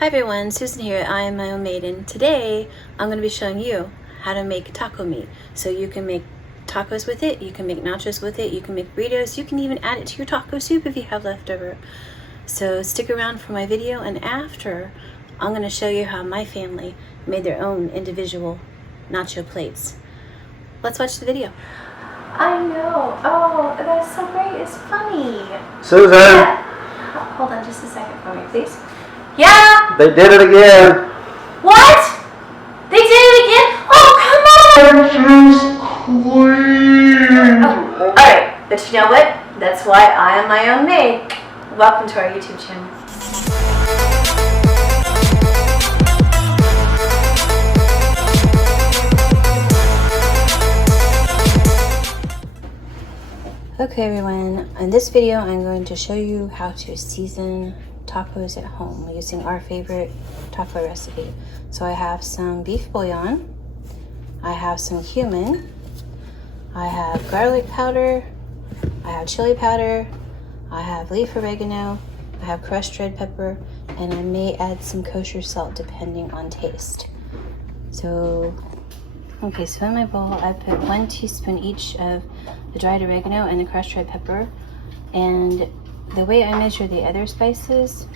Hi everyone, Susan here. I am my own maid, and today I'm going to be showing you how to make taco meat. So you can make tacos with it, you can make nachos with it, you can make burritos, you can even add it to your taco soup if you have leftover. So stick around for my video, and after I'm going to show you how my family made their own individual nacho plates. Let's watch the video. I know. Oh, that's so great. It's funny. Susan! Yeah. Hold on just a second for me, please. Yeah! They did it again! What? They did it again? Oh, come on! Oh, alright, but you know what? That's why I am my own maid. Welcome to our YouTube channel. Okay everyone, in this video I'm going to show you how to season tacos at home using our favorite taco recipe. So I have some beef bouillon, I have some cumin, I have garlic powder, I have chili powder, I have leaf oregano, I have crushed red pepper, and I may add some kosher salt depending on taste. So in my bowl I put 1 teaspoon each of the dried oregano and the crushed red pepper, and the way I measure the other spices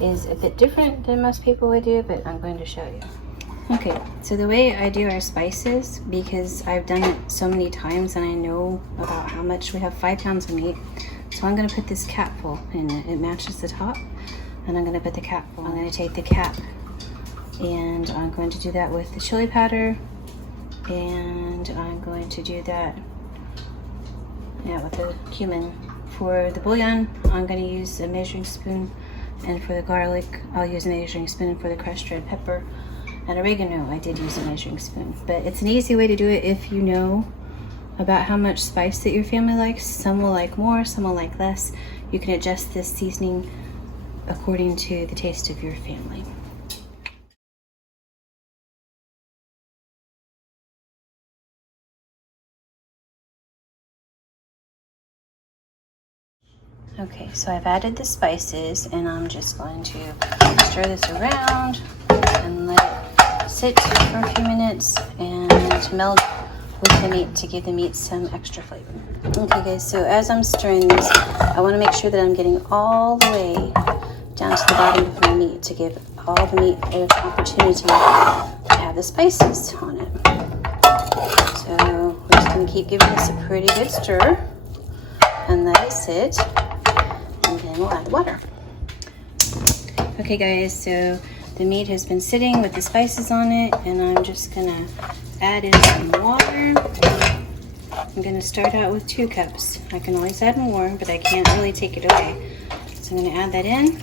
is a bit different than most people would do, but I'm going to show you. Okay, so the way I do our spices, because I've done it so many times and I know about how much we have, 5 pounds of meat. So I'm going to put this cap full, and it matches the top, and I'm going to put the cap full. I'm going to take the cap, and I'm going to do that with the chili powder, and I'm going to do that with the cumin. For the bouillon, I'm going to use a measuring spoon, and for the garlic, I'll use a measuring spoon. For the crushed red pepper and oregano, I did use a measuring spoon. But it's an easy way to do it if you know about how much spice that your family likes. Some will like more, some will like less. You can adjust this seasoning according to the taste of your family. Okay, so I've added the spices, and I'm just going to stir this around and let it sit for a few minutes and meld with the meat to give the meat some extra flavor. Okay guys, so as I'm stirring this, I want to make sure that I'm getting all the way down to the bottom of my meat to give all the meat an opportunity to have the spices on it. So we're just going to keep giving this a pretty good stir and let it sit. And then we'll add water. Okay guys, so the meat has been sitting with the spices on it, and I'm just gonna add in some water. I'm gonna start out with 2 cups. I can always add more, but I can't really take it away. So I'm gonna add that in,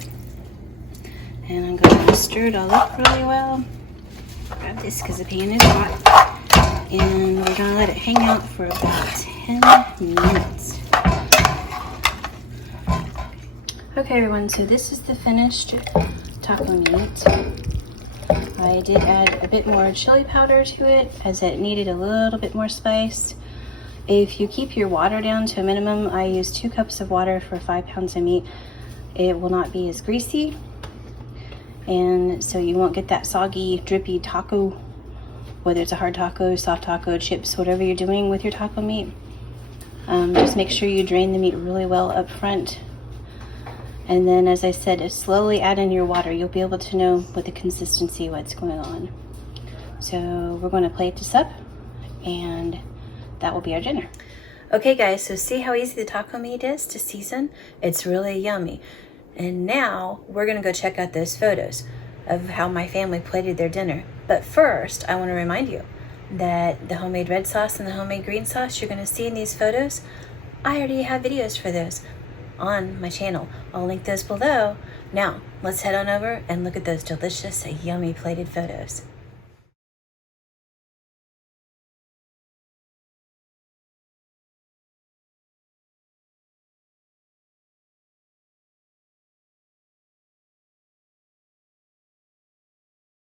and I'm going to stir it all up really well. Grab this because the pan is hot, and we're gonna let it hang out for about 10 minutes. Okay everyone, so this is the finished taco meat. I did add a bit more chili powder to it as it needed a little bit more spice. If you keep your water down to a minimum, I use 2 cups of water for 5 pounds of meat. It will not be as greasy, and so you won't get that soggy, drippy taco, whether it's a hard taco, soft taco, chips, whatever you're doing with your taco meat. Just make sure you drain the meat really well up front. And then, as I said, slowly add in your water. You'll be able to know what the consistency, what's going on. So we're going to plate this up, and that will be our dinner. Okay guys, so see how easy the taco meat is to season? It's really yummy. And now we're going to go check out those photos of how my family plated their dinner. But first, I want to remind you that the homemade red sauce and the homemade green sauce you're going to see in these photos, I already have videos for those on my channel. I'll link those below. Now, let's head on over and look at those delicious, yummy plated photos.